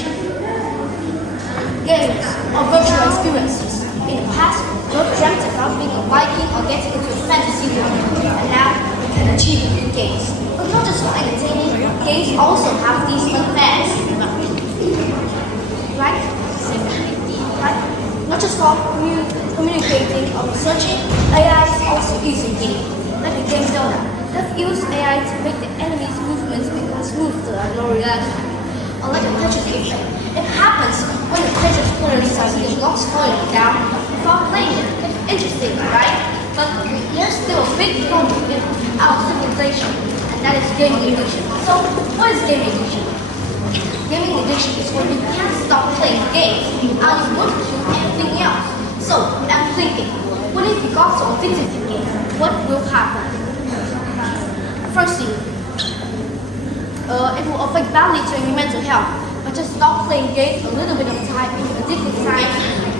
addiction. Games are virtual experiences. In the past, you dreamt about being a Viking or getting into a fantasy world, and now you can achieve it in games. But not just for entertaining, games also have these fun facts. Right? Not just for communicating or researching, AI is also using games. Like the game Dota, that use AI to make the enemy's movements become smoother and more realistic. Or like a Tetris effect, it happens when the Tetris players are seeing blocks falling down before playing it. Interesting, right? But there's still a big problem in our civilization, and that is gaming addiction. So, what is gaming addiction? Gaming addiction is when you can't stop playing games and you want to do anything else. So, I'm thinking, what if you got so addicted to games? What will happen? Firstly, it will affect badly to your mental health. But just stop playing games a little bit of time, in addicted time,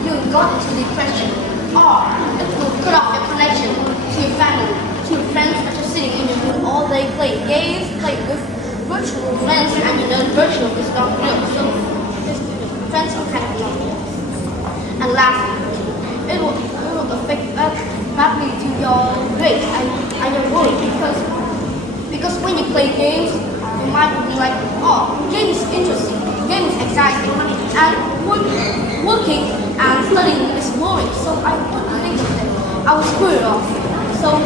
you will go into depression. Or it will cut off your connection to your family, to your friends, but you're sitting in your room all day playing games, playing with virtual friends, and you know virtual is not real, so friends are kind of real. And lastly, it will affect badly to your grades and your work because when you play games, your mind will be like, oh, game is interesting, game is exciting, and working and studying is boring, so I wouldn't think of it. I will screw it off. So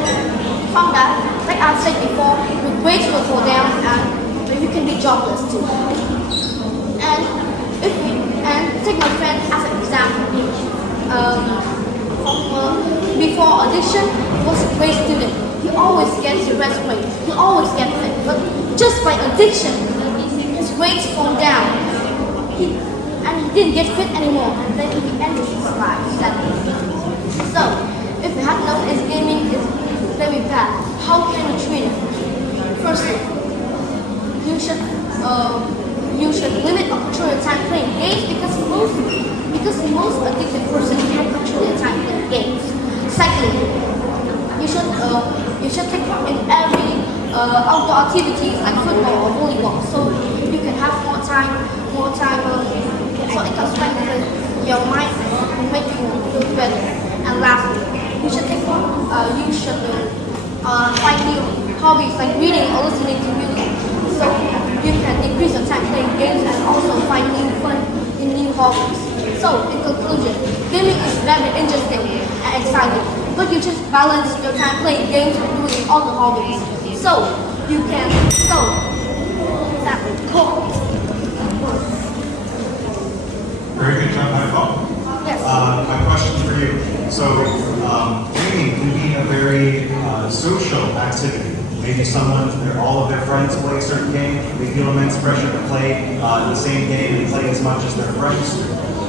from that, like I said before, your grades will fall down and you can be jobless too. And take my friend as an example. Before addiction, he was a great student. He always gets the best grade. He always gets it. But just by addiction, his grades fall down. And he didn't get fit anymore. And then he ended his life sadly. So, if you have noticed gaming is very bad, how can you treat it? Firstly, you should limit or control your time playing games because the most addicted person can control your time playing games. Secondly, you should take part in every outdoor activities like football or volleyball, so you can have more time, so it can strengthen your mind and make you feel better. And lastly, you should find new hobbies like reading or listening to music, so you can decrease your time playing games and also find new fun in new hobbies. So, in conclusion, gaming is very interesting and exciting, but you just balance your time playing games and doing all the hobbies. So, exactly. Cool. Very good job, Michael. Yes. My question for you. So, gaming can be a very social activity. Maybe all of their friends play a certain game. They feel immense pressure to play the same game and play as much as their friends do.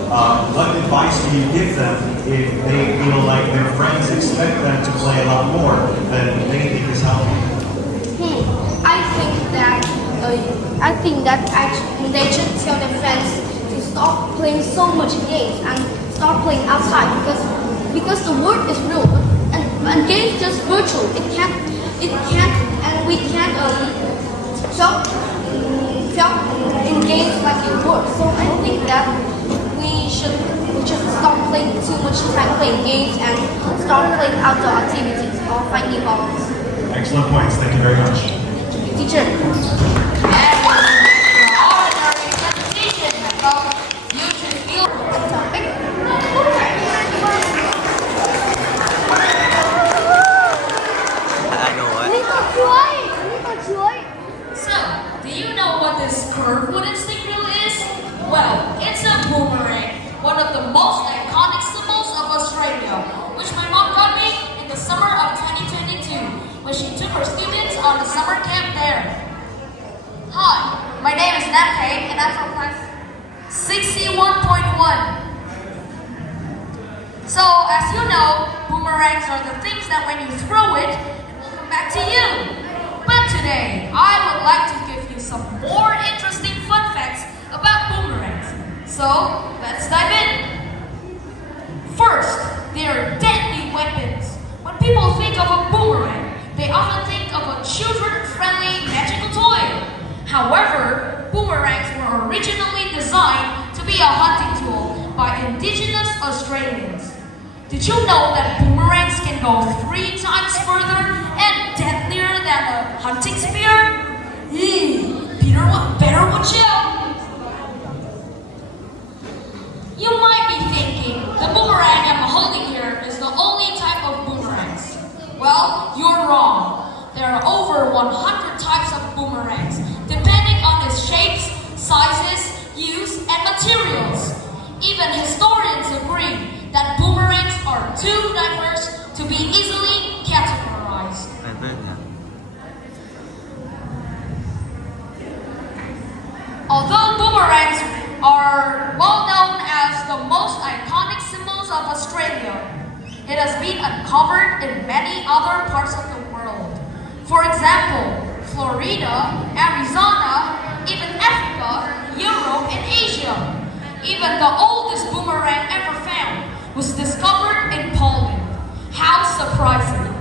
What advice do you give them if they feel like their friends expect them to play a lot more than they think is healthy? I think that actually they should tell their friends to stop playing so much games and start playing outside because the world is real and games just virtual. It can't and we can't felt in games like it works. So I think that we should stop playing too much time playing games and start playing outdoor activities or finding hobbies. Excellent points. Thank you very much. Teacher. So, do you know what this curved wooden stick wheel is? Well, it's a boomerang, one of the most iconic symbols of Australia, which my mom got me in the summer of 2022 when she took her students on the summer camp there. Hi, my name is Nat Payne and I'm from class 61.1. So, as you know, boomerangs are the things that when you throw it, it will come back to you. But today, I would like to give you some more interesting fun facts about boomerangs. So, let's dive in. First, they are deadly weapons. When people think of a boomerang, they often think of a children-friendly magical toy. However, boomerangs were originally designed be a hunting tool by indigenous Australians. Did you know that boomerangs can go 3 times further and deadlier than a hunting spear? Peter, what better would you? You might be thinking, the boomerang I'm holding here is the only type of boomerangs. Well, you're wrong. There are over 100 types of boomerangs, depending on its shapes, sizes, use, and materials. Even historians agree that boomerangs are too diverse to be easily categorized. Although boomerangs are well known as the most iconic symbols of Australia, it has been uncovered in many other parts of the world. For example, Florida, Arizona, even Africa, Europe, and Asia. Even the oldest boomerang ever found was discovered in Poland. How surprising!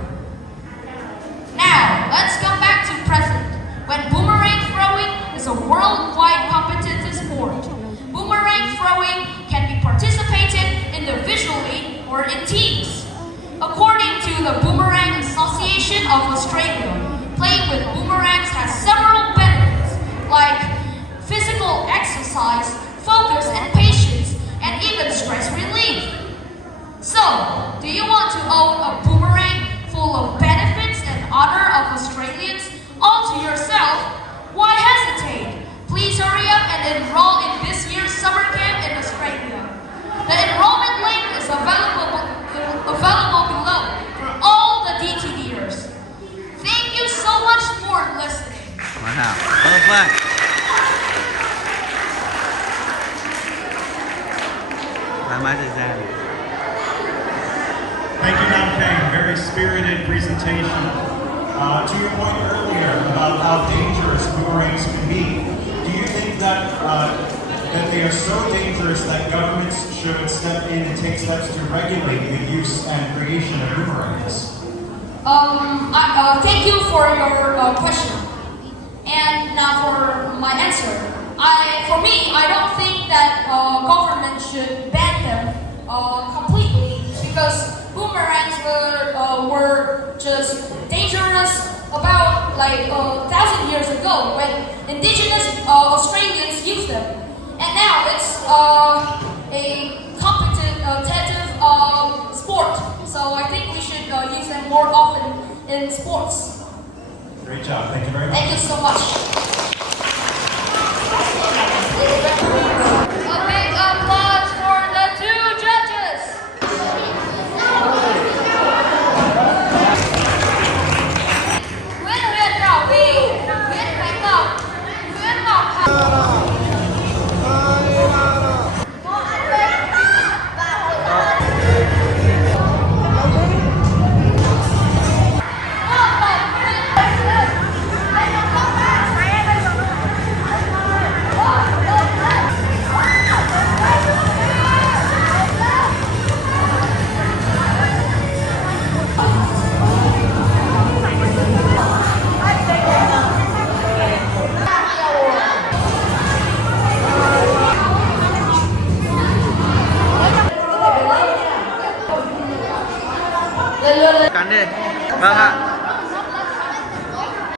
Now, let's come back to present, when boomerang throwing is a worldwide competitive sport. Boomerang throwing can be participated individually or in teams. According to the Boomerang Association of Australia, playing with boomerangs has several benefits, like physical exercise, focus and patience, and even stress relief. So, do you want to own a boomerang full of benefits and honor of Australians all to yourself? Why hesitate? Please hurry up and enroll in this year's summer camp in Australia. The enrollment link is available below for all the DTDers. Thank you so much for listening. Wow. Perfect. Thank you, Nam Kang. Very spirited presentation. To your point earlier about how dangerous boomerangs can be, do you think that that they are so dangerous that governments should step in and take steps to regulate the use and creation of boomerangs? Thank you for your question. And now for my answer. For me, I don't think that government should ban them completely, because boomerangs were just dangerous about like 1,000 years ago when indigenous Australians used them, and now it's a competitive sport. So I think we should use them more often in sports. Great job. Thank you very much. Thank you so much. A big applause for the 2 judges. Nguyễn Huyền Thảo Vy, Nguyễn Khánh Ngọc, Nguyễn Ngọc Hằng. Cắn đi. Vâng ạ.